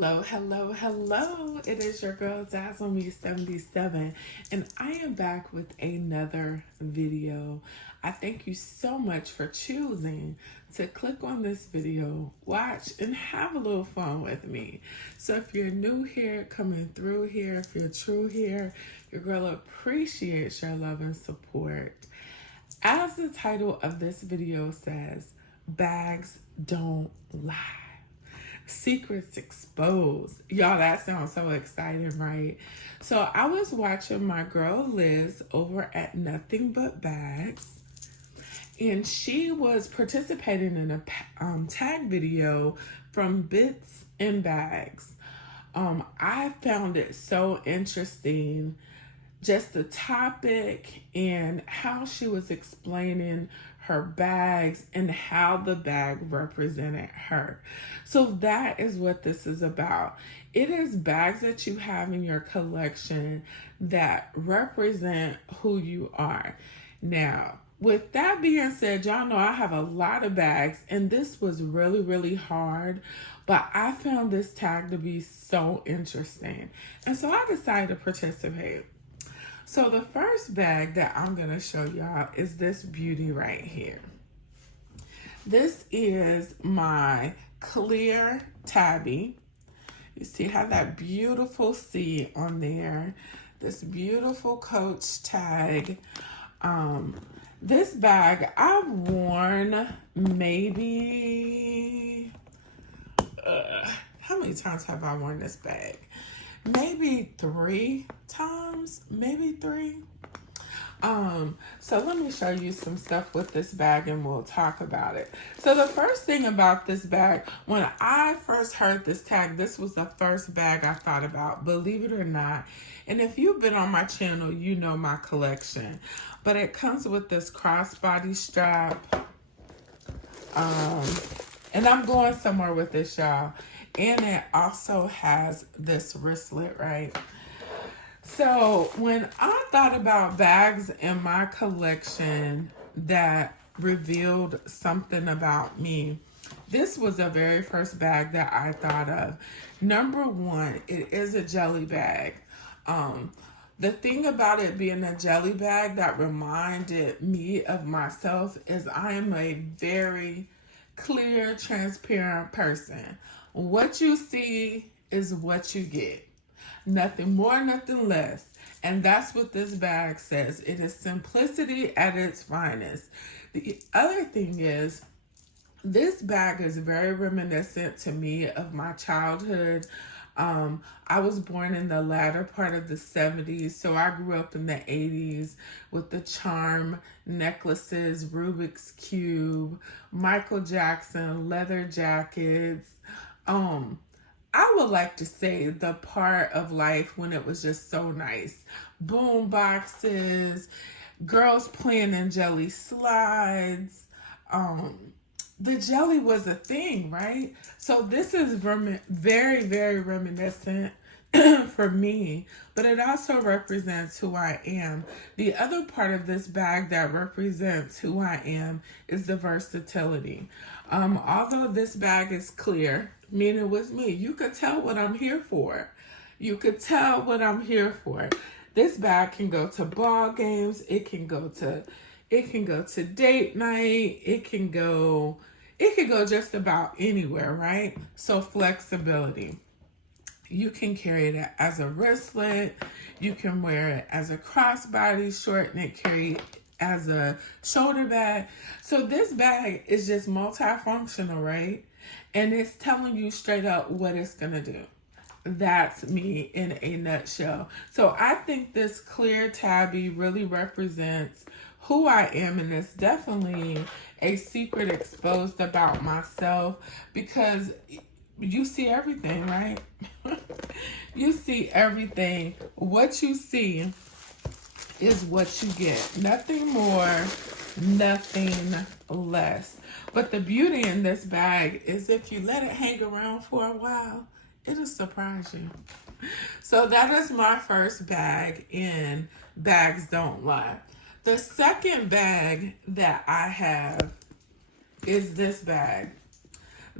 Hello, hello, hello. It is your girl Dazzle Me 77 and I am back with another video. I thank you so much for choosing to click on this video, watch, and have a little fun with me. So if you're new here, coming through here, if you're true here, your girl appreciates your love and support. As the title of this video says, bags don't lie. Secrets exposed. Y'all, that sounds so exciting, right? So I was watching my girl Liz over at Nothing But Bags, and she was participating in a tag video from Bits and Bags. I found it so interesting, just the topic and how she was explaining her bags and how the bag represented her. So that is what this is about. It is bags that you have in your collection that represent who you are. Now, with that being said, y'all know I have a lot of bags and this was really, really hard, but I found this tag to be so interesting. And so I decided to participate. So the first bag that I'm going to show y'all is this beauty right here. This is my clear tabby. You see how that beautiful C on there. This beautiful Coach tag. This bag I've worn maybe, how many times have I worn this bag? Maybe 3 times, maybe 3. So let me show you some stuff with this bag and we'll talk about it. So the first thing about this bag, when I first heard this tag, this was the first bag I thought about, believe it or not. And if you've been on my channel, you know my collection. But it comes with this crossbody strap. And I'm going somewhere with this, y'all. And it also has this wristlet, right? So when I thought about bags in my collection that revealed something about me, this was the very first bag that I thought of. Number one, it is a jelly bag. The thing about it being a jelly bag that reminded me of myself is I am a very clear, transparent person. What you see is what you get. Nothing more, nothing less. And that's what this bag says. It is simplicity at its finest. The other thing is, this bag is very reminiscent to me of my childhood. I was born in the latter part of the 70s, so I grew up in the 80s with the charm necklaces, Rubik's Cube, Michael Jackson, leather jackets. I would like to say the part of life when it was just so nice. Boom boxes, girls playing in jelly slides. The jelly was a thing, right? So this is very, very reminiscent for me, but it also represents who I am. The other part of this bag that represents who I am is the versatility. Although this bag is clear, meaning with me, you could tell what I'm here for. You could tell what I'm here for. This bag can go to ball games. It can go to date night. It can go just about anywhere, right? So flexibility. You can carry it as a wristlet. You can wear it as a crossbody, short neck, carry it as a shoulder bag. So this bag is just multifunctional, right? And it's telling you straight up what it's gonna do. That's me in a nutshell. So I think this clear tabby really represents who I am, and it's definitely a secret exposed about myself, because you see everything, right? You see everything. What you see is what you get. Nothing more, nothing less. But the beauty in this bag is if you let it hang around for a while, it'll surprise you. So that is my first bag in Bags Don't Lie. The second bag that I have is this bag.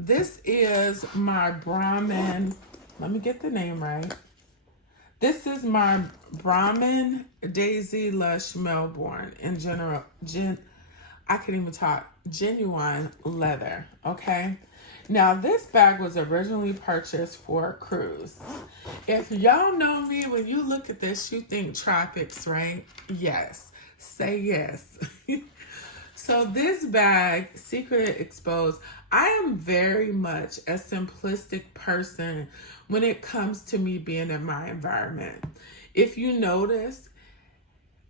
This is my Brahman Let me get the name right. This is my Brahman Daisy Lush Melbourne in I can't even talk. Genuine leather, okay? Now, this bag was originally purchased for a cruise. If y'all know me, when you look at this, you think tropics, right? Yes. Say yes. So this bag, Secret Exposed, I am very much a simplistic person when it comes to me being in my environment. If you notice,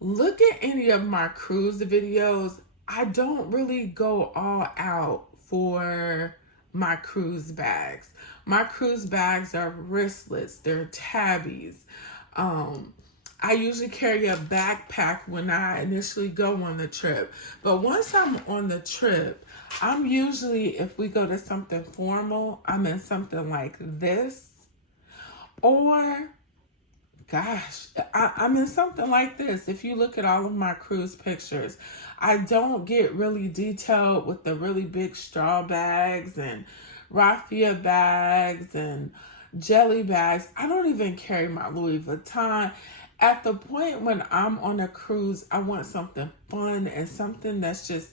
look at any of my cruise videos. I don't really go all out for my cruise bags. My cruise bags are wristlets, they're tabbies. I usually carry a backpack when I initially go on the trip. But once I'm on the trip, I'm usually, if we go to something formal, I'm in something like this. Or, gosh, I'm in something like this. If you look at all of my cruise pictures, I don't get really detailed with the really big straw bags and raffia bags and jelly bags. I don't even carry my Louis Vuitton. At the point when I'm on a cruise, I want something fun and something that's just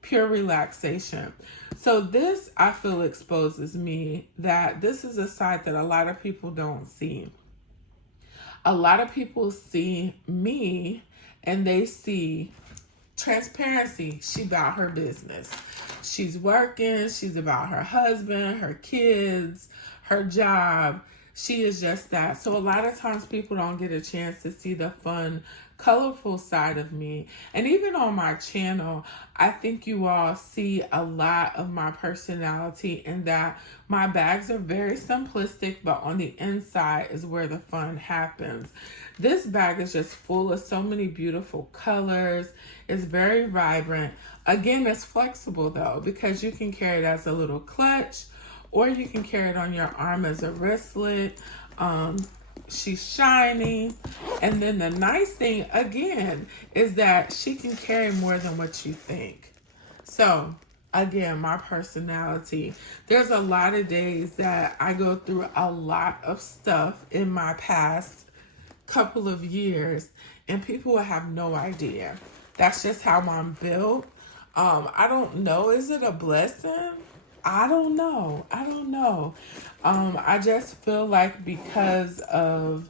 pure relaxation. So this, I feel, exposes me that this is a side that a lot of people don't see. A lot of people see me and they see transparency. She about her business. She's working. She's about her husband, her kids, her job. She is just that. So a lot of times people don't get a chance to see the fun, colorful side of me. And even on my channel, I think you all see a lot of my personality in that my bags are very simplistic, but on the inside is where the fun happens. This bag is just full of so many beautiful colors. It's very vibrant. Again, it's flexible though, because you can carry it as a little clutch, or you can carry it on your arm as a wristlet. She's shiny. And then the nice thing, again, is that she can carry more than what you think. So, again, my personality. There's a lot of days that I go through a lot of stuff in my past couple of years, and people will have no idea. That's just how I'm built. I don't know. Is it a blessing? I don't know. I just feel like because of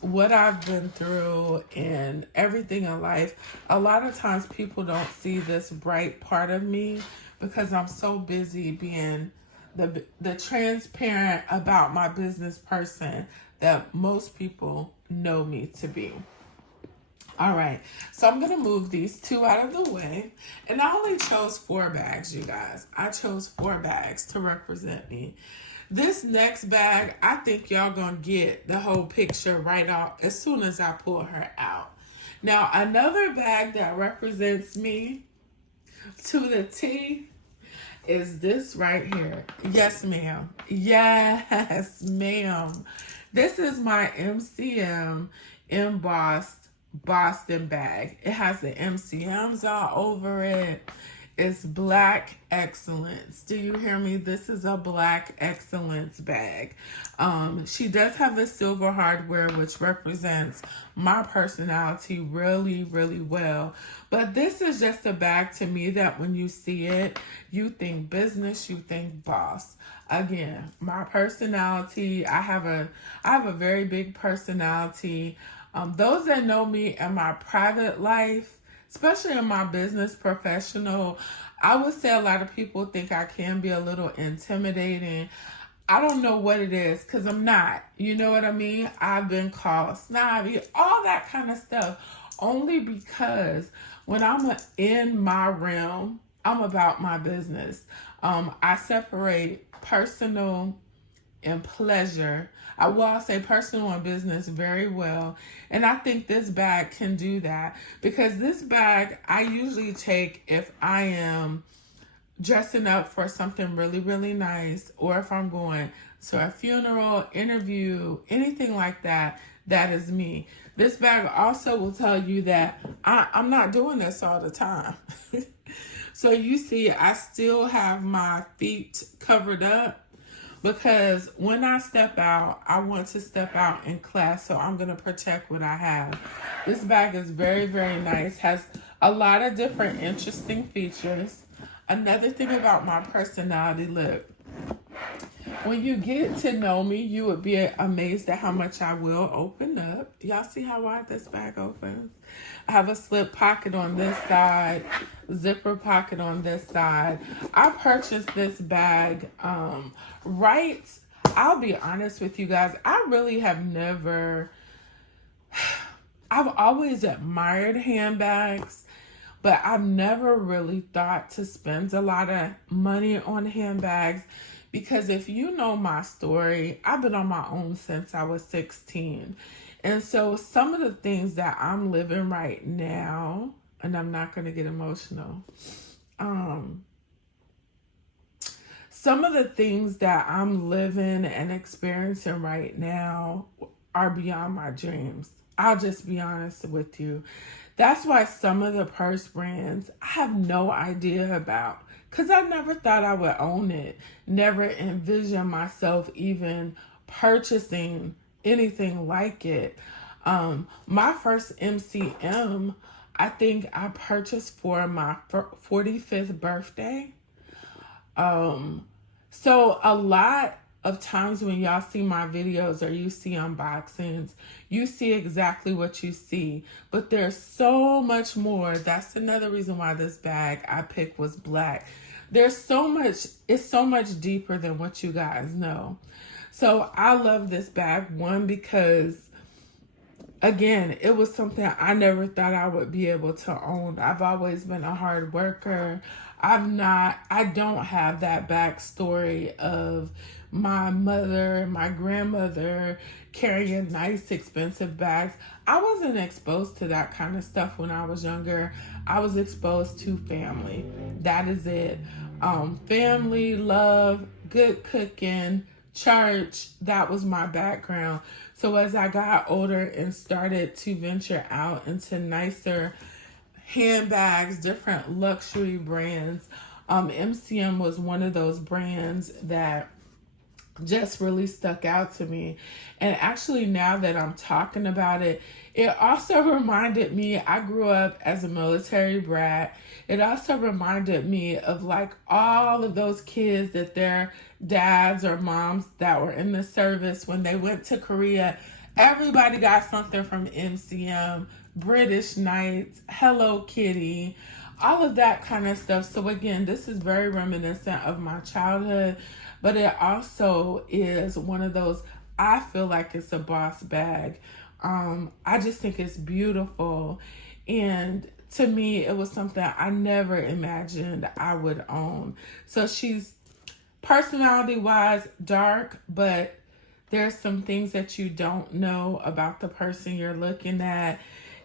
what I've been through and everything in life, a lot of times people don't see this bright part of me because I'm so busy being the transparent about my business person that most people know me to be. All right, so I'm going to move these two out of the way. And I only chose 4 bags, you guys. I chose 4 bags to represent me. This next bag, I think y'all going to get the whole picture right off as soon as I pull her out. Now, another bag that represents me to the T is this right here. Yes, ma'am. Yes, ma'am. This is my MCM Boston Boston bag. It has the MCMs all over it. It's Black Excellence. Do you hear me? This is a Black Excellence bag. She does have the silver hardware, which represents my personality really, really well. But this is just a bag to me that when you see it, you think business, you think boss. Again, my personality, I have a very big personality. Those that know me in my private life, especially in my business professional, I would say a lot of people think I can be a little intimidating. I don't know what it is because I'm not. You know what I mean? I've been called snobby, all that kind of stuff. Only because when I'm in my realm, I'm about my business. I separate personal and pleasure. I'll say personal and business very well. And I think this bag can do that because this bag I usually take if I am dressing up for something really, really nice, or if I'm going to a funeral, interview, anything like that. That is me. This bag also will tell you that I'm not doing this all the time. So you see, I still have my feet covered up. because when I step out, I want to step out in class, so I'm going to protect what I have. This bag is very, very nice, has a lot of different interesting features. Another thing about my personality, look, when you get to know me, you would be amazed at how much I will open up. Y'all see how wide this bag opens? I have a slip pocket on this side, zipper pocket on this side. I purchased this bag right, I'll be honest with you guys, I really have never, I've always admired handbags, but I've never really thought to spend a lot of money on handbags. Because if you know my story, I've been on my own since I was 16. And so some of the things that I'm living right now, and I'm not going to get emotional, some of the things that I'm living and experiencing right now are beyond my dreams. I'll just be honest with you. That's why some of the purse brands I have no idea about, because I never thought I would own it. Never envisioned myself even purchasing anything like it. My first MCM, I think I purchased for my 45th birthday. So a lot of times when y'all see my videos or you see unboxings, you see exactly what you see. But there's so much more. That's another reason why this bag I picked was black. There's so much, it's so much deeper than what you guys know. So I love this bag, one, because again, it was something I never thought I would be able to own. I've always been a hard worker. I don't have that backstory of my mother, my grandmother carrying nice, expensive bags. I wasn't exposed to that kind of stuff when I was younger. I was exposed to family. That is it. Family, love, good cooking, church. That was my background. So as I got older and started to venture out into nicer handbags, different luxury brands, MCM was one of those brands that just really stuck out to me. And actually, now that I'm talking about it, it also reminded me, I grew up as a military brat. It also reminded me of like all of those kids that their dads or moms that were in the service, when they went to Korea, everybody got something from MCM, British Knights, Hello Kitty, all of that kind of stuff. So again, this is very reminiscent of my childhood, but it also is one of those, I feel like it's a boss bag. I just think it's beautiful. And to me, it was something I never imagined I would own. So she's personality-wise dark, but there's some things that you don't know about the person you're looking at.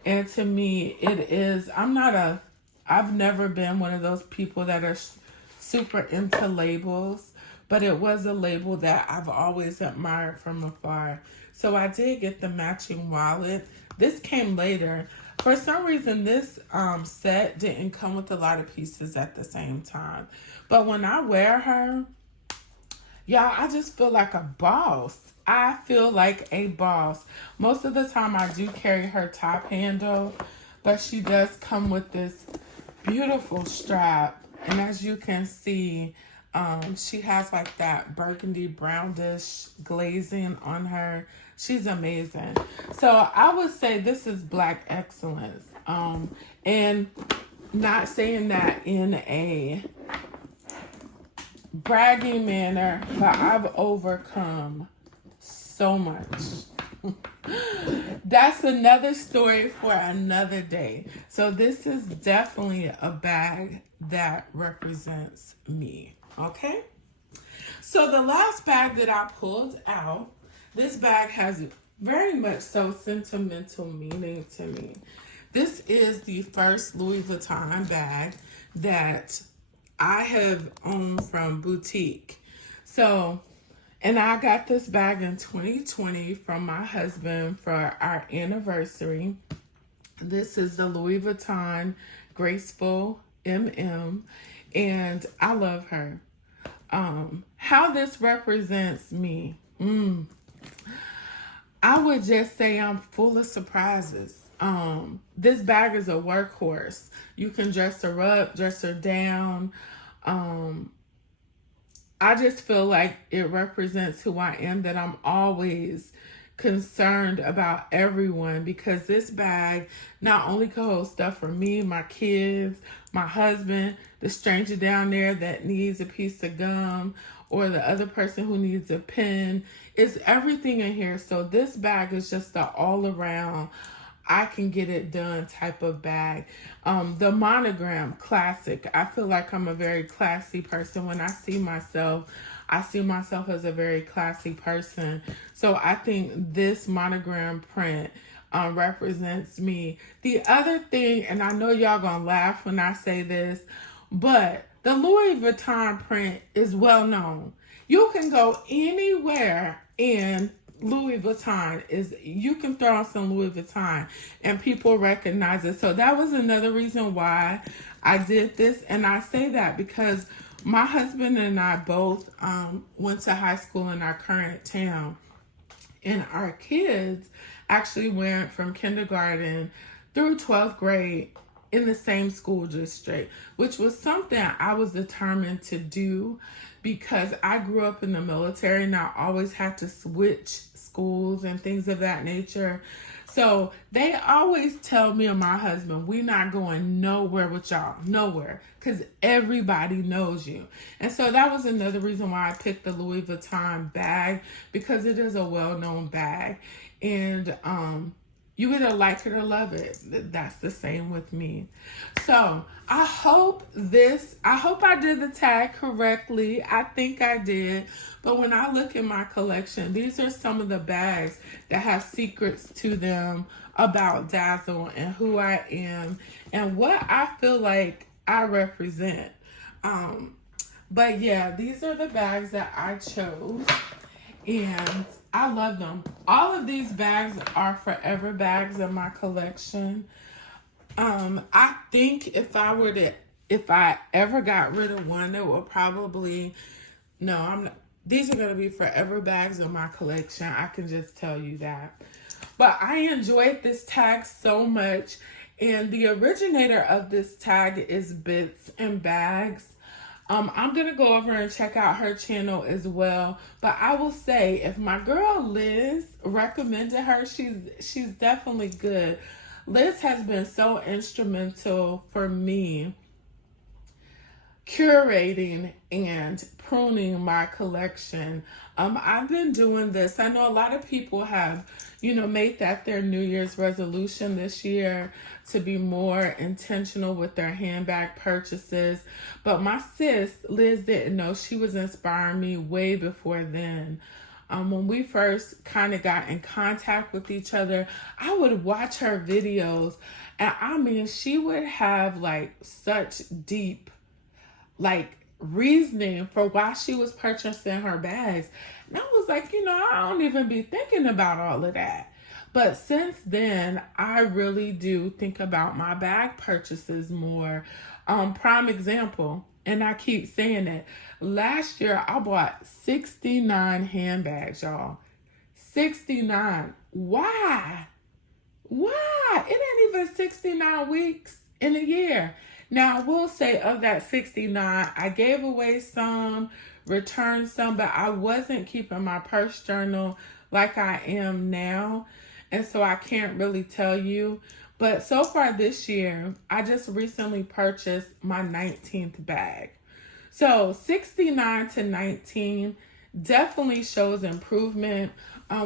And to me, it is, I've never been one of those people that are super into labels, but it was a label that I've always admired from afar. So I did get the matching wallet. This came later. For some reason, this set didn't come with a lot of pieces at the same time. But when I wear her, y'all, I just feel like a boss. I feel like a boss. Most of the time I do carry her top handle, but she does come with this beautiful strap. And as you can see, she has like that burgundy brownish glazing on her. She's amazing. So I would say this is black excellence. And not saying that in a bragging manner, but I've overcome so much. That's another story for another day. So this is definitely a bag that represents me. Okay? So the last bag that I pulled out, this bag has very much so sentimental meaning to me. This is the first Louis Vuitton bag that I have owned from boutique. So, and I got this bag in 2020 from my husband for our anniversary. This is the Louis Vuitton Graceful MM, and I love her. how this represents me. I would just say I'm full of surprises. This bag is a workhorse. You can dress her up, dress her down. I just feel like it represents who I am, that I'm always concerned about everyone, because this bag not only can hold stuff for me, my kids, my husband, the stranger down there that needs a piece of gum, or the other person who needs a pen. It's everything in here. So this bag is just the all around, I can get it done type of bag. The monogram, classic. I feel like I'm a very classy person. When I see myself as a very classy person. So I think this monogram print represents me. The other thing, and I know y'all gonna laugh when I say this, but the Louis Vuitton print is well known. You can go anywhere and Louis Vuitton you can throw on some Louis Vuitton and people recognize it. So that was another reason why I did this. And I say that because my husband and I both went to high school in our current town. And our kids actually went from kindergarten through 12th grade in the same school district, which was something I was determined to do because I grew up in the military and I always had to switch schools and things of that nature. So they always tell me and my husband, we're not going nowhere with y'all, nowhere, because everybody knows you. And so that was another reason why I picked the Louis Vuitton bag, because it is a well-known bag. And you either like it or love it. That's the same with me. So I hope I did the tag correctly. I think I did. But when I look at my collection, these are some of the bags that have secrets to them about Dazzle and who I am and what I feel like I represent. But yeah, these are the bags that I chose. And I love them. All of these bags are forever bags in my collection. I think if I ever got rid of one, it would probably, no, I'm not. These are going to be forever bags in my collection. I can just tell you that. But I enjoyed this tag so much. And the originator of this tag is Bits and Bags. I'm going to go over and check out her channel as well. But I will say, if my girl Liz recommended her, she's definitely good. Liz has been so instrumental for me curating and pruning my collection. I've been doing this. I know a lot of people have, made that their New Year's resolution this year to be more intentional with their handbag purchases. But my sis, Liz, didn't know. She was inspiring me way before then. When we first kind of got in contact with each other, I would watch her videos. And I mean, she would have such deep reasoning for why she was purchasing her bags. And I was like, I don't even be thinking about all of that. But since then, I really do think about my bag purchases more. Prime example, and I keep saying it. Last year, I bought 69 handbags, y'all. 69. Why? It ain't even 69 weeks in a year. Now, I will say of that 69, I gave away some, returned some, but I wasn't keeping my purse journal like I am now. And so I can't really tell you. But so far this year, I just recently purchased my 19th bag. So 69 to 19 definitely shows improvement,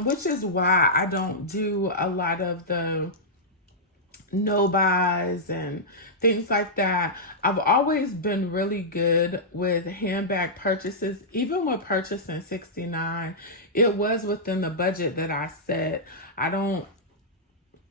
which is why I don't do a lot of the no buys and things like that. I've always been really good with handbag purchases. Even with purchasing 69, it was within the budget that I set.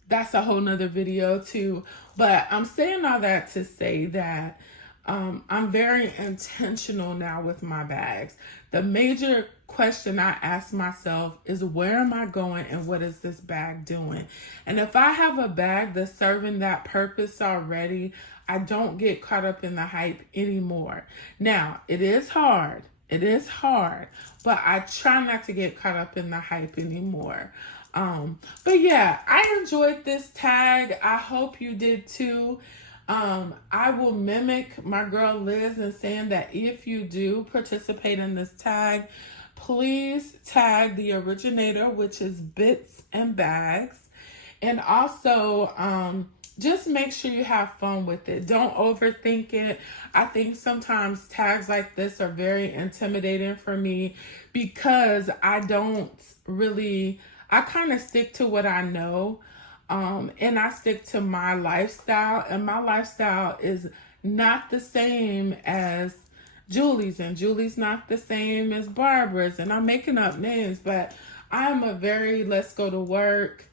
That's a whole nother video too. But I'm saying all that to say that I'm very intentional now with my bags. The major question I ask myself is, where am I going and what is this bag doing? And if I have a bag that's serving that purpose already, I don't get caught up in the hype anymore. Now, it is hard. It is hard, but I try not to get caught up in the hype anymore. But yeah, I enjoyed this tag. I hope you did too. I will mimic my girl Liz in saying that if you do participate in this tag, please tag the originator, which is Bits and Bags. And also, just make sure you have fun with it. Don't overthink it. I think sometimes tags like this are very intimidating for me because I kind of stick to what I know. And I stick to my lifestyle, and my lifestyle is not the same as Julie's, and Julie's not the same as Barbara's, and I'm making up names, but I'm a very let's go to work,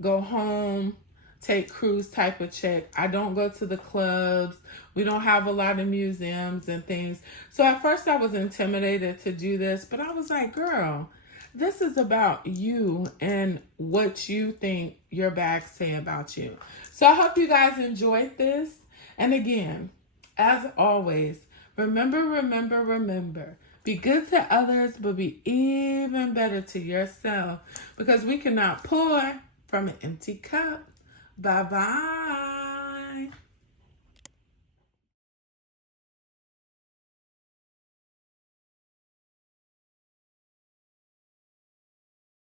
go home, take cruise type of chick. I don't go to the clubs. We don't have a lot of museums and things. So at first I was intimidated to do this, but I was like, girl, this is about you and what you think your bags say about you. So I hope you guys enjoyed this. And again, as always, remember, be good to others, but be even better to yourself, because we cannot pour from an empty cup. Bye-bye.